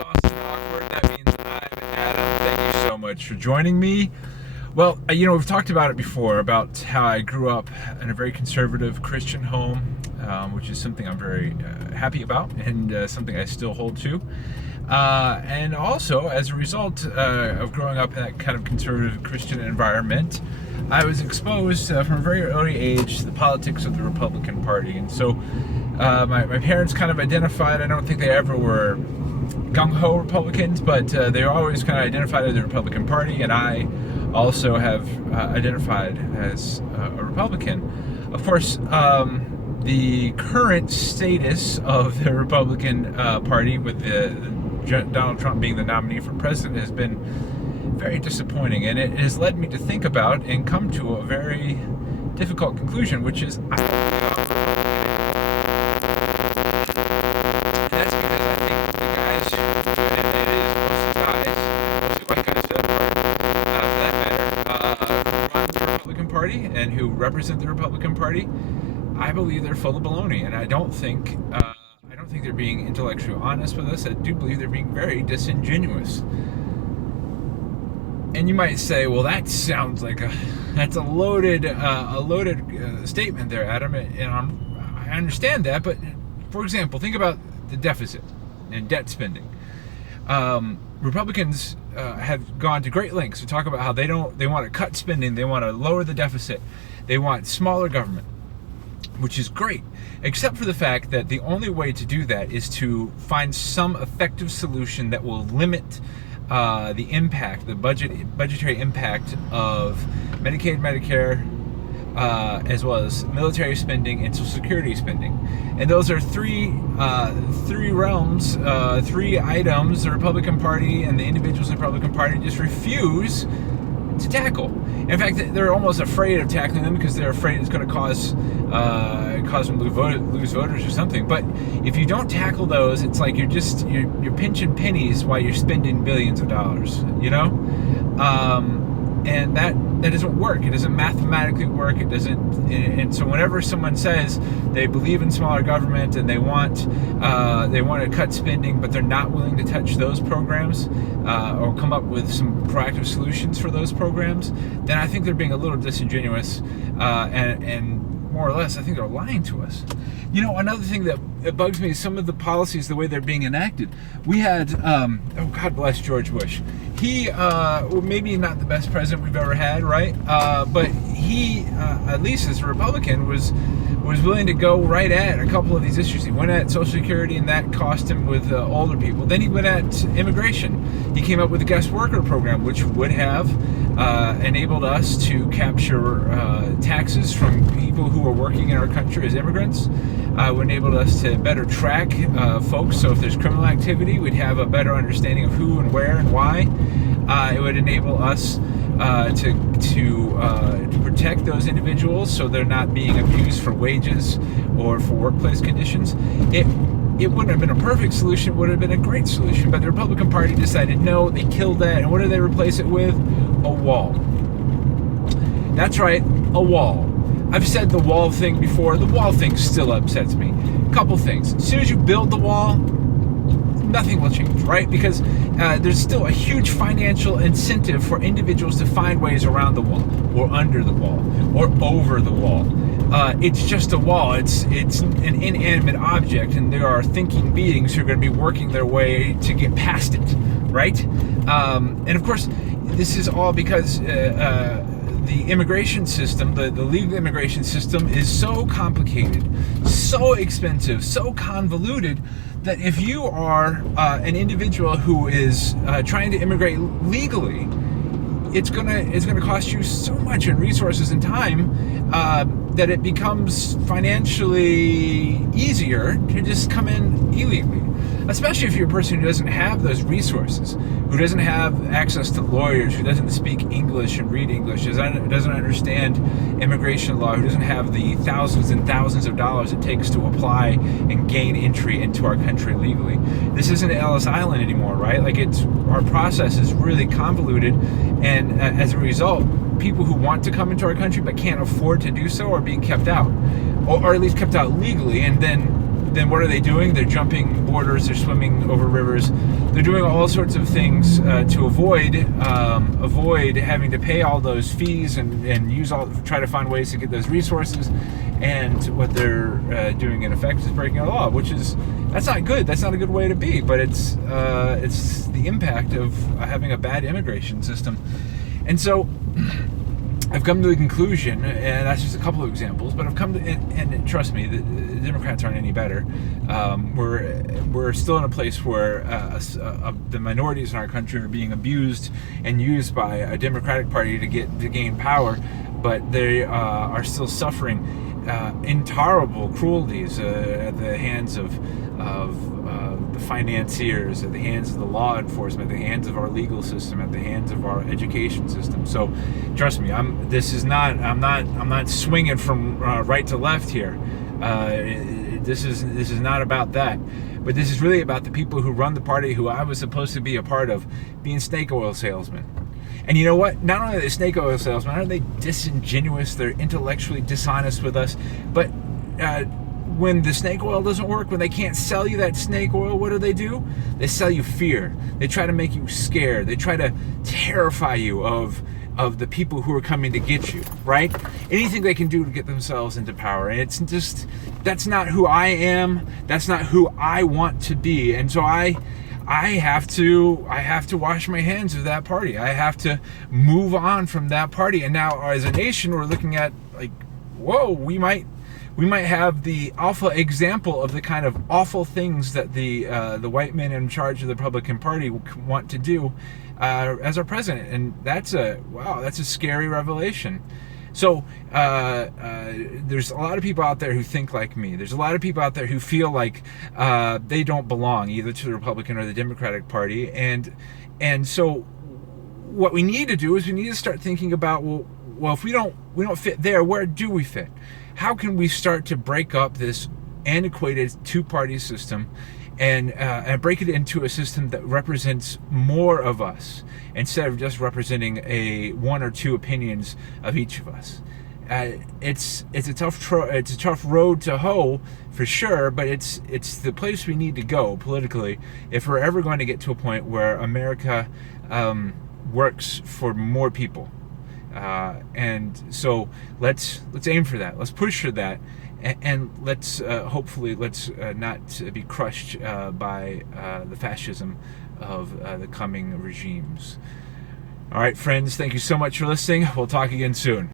Austin Awkward. That means I'm Adam. Thank you so much for joining me. Well, we've talked about it before, about how I grew up in a very conservative Christian home, which is something I'm very happy about and something I still hold to. And also, as a result of growing up in that kind of conservative Christian environment, I was exposed from a very early age to the politics of the Republican Party. And so my parents kind of identified, I don't think they ever were gung-ho Republicans, but they were always kind of identified as the Republican Party, and I also have identified as a Republican. Of course, the current status of the Republican Party, with Donald Trump being the nominee for president, has been very disappointing, and it has led me to think about and come to a very difficult conclusion, which is I don't and that's because I think the guys, and it is mostly guys, mostly white guys for that matter, who run the Republican Party and who represent the Republican Party, I believe they're full of baloney, and I don't think they're being intellectually honest with us. I do believe they're being very disingenuous. And you might say, well, that sounds like that's a loaded statement there, Adam. And I understand that, but for example, think about the deficit and debt spending. Republicans have gone to great lengths to talk about how they want to cut spending, they want to lower the deficit, they want smaller government, which is great, except for the fact that the only way to do that is to find some effective solution that will limit the impact, the budgetary impact of Medicaid, Medicare, as well as military spending and Social Security spending. And those are three realms, three items the Republican Party and the individuals in the Republican Party just refuse to tackle. In fact, they're almost afraid of tackling them because they're afraid it's going to cause them to lose voters or something. But if you don't tackle those, it's like you're pinching pennies while you're spending billions of dollars, and that doesn't work. It doesn't mathematically work. It doesn't. And so whenever someone says they believe in smaller government and they want to cut spending, but they're not willing to touch those programs or come up with some proactive solutions for those programs, then I think they're being a little disingenuous and more or less, I think they're lying to us. Another thing that bugs me is some of the policies, the way they're being enacted. We had, God bless George Bush. He, maybe not the best president we've ever had, right? But he, at least as a Republican, was willing to go right at a couple of these issues. He went at Social Security, and that cost him with older people. Then he went at immigration. He came up with the guest worker program, which would have enabled us to capture taxes from people who are working in our country as immigrants. Would enable us to better track folks. So if there's criminal activity, we'd have a better understanding of who and where and why. It would enable us to protect those individuals so they're not being abused for wages or for workplace conditions. It wouldn't have been a perfect solution, it would have been a great solution, but the Republican Party decided no, they killed that, and what did they replace it with? A wall. That's right, a wall. I've said the wall thing before. The wall thing still upsets me. Couple things. As soon as you build the wall, nothing will change, right? Because there's still a huge financial incentive for individuals to find ways around the wall, or under the wall, or over the wall. It's just a wall. It's an inanimate object, and there are thinking beings who are going to be working their way to get past it, right? And of course, this is all because the immigration system, the legal immigration system, is so complicated, so expensive, so convoluted, that if you are an individual who is trying to immigrate legally, it's gonna cost you so much in resources and time that it becomes financially easier to just come in illegally. Especially if you're a person who doesn't have those resources, who doesn't have access to lawyers, who doesn't speak English and read English, doesn't understand immigration law, who doesn't have the thousands and thousands of dollars it takes to apply and gain entry into our country legally. This isn't Ellis Island anymore, right? Like, our process is really convoluted, and as a result, people who want to come into our country but can't afford to do so are being kept out, or at least kept out legally, and then then what are they doing? They're jumping borders, they're swimming over rivers, they're doing all sorts of things to avoid having to pay all those fees and try to find ways to get those resources. And what they're doing in effect is breaking a law, that's not good. That's not a good way to be. But it's the impact of having a bad immigration system. And so I've come to the conclusion, and that's just a couple of examples, but I've come to, and trust me, the Democrats aren't any better. We're still in a place where the minorities in our country are being abused and used by a Democratic Party to gain power, but they are still suffering intolerable cruelties at the hands of the financiers, at the hands of the law enforcement, at the hands of our legal system, at the hands of our education system. So, trust me, I'm not swinging from right to left here. This is not about that, but this is really about the people who run the party who I was supposed to be a part of, being snake oil salesmen. And you know what? Not only are they snake oil salesmen, aren't they disingenuous? They're intellectually dishonest with us. But when the snake oil doesn't work, when they can't sell you that snake oil, what do? They sell you fear. They try to make you scared. They try to terrify you of the people who are coming to get you, right? Anything they can do to get themselves into power. And it's just, that's not who I am. That's not who I want to be. And so I have to wash my hands of that party. I have to move on from that party. And now as a nation, we're looking at like, whoa, we might have the alpha example of the kind of awful things that the white men in charge of the Republican Party want to do as our president. And that's a scary revelation. So there's a lot of people out there who think like me. There's a lot of people out there who feel like they don't belong either to the Republican or the Democratic Party. And so what we need to do is we need to start thinking about, well, if we don't fit there, where do we fit? How can we start to break up this antiquated two-party system and break it into a system that represents more of us instead of just representing one or two opinions of each of us? It's a tough road to hoe for sure, but it's the place we need to go politically if we're ever going to get to a point where America works for more people. And so let's aim for that. Let's push for that, and let's hopefully not be crushed by the fascism of the coming regimes. All right, friends, thank you so much for listening. We'll talk again soon.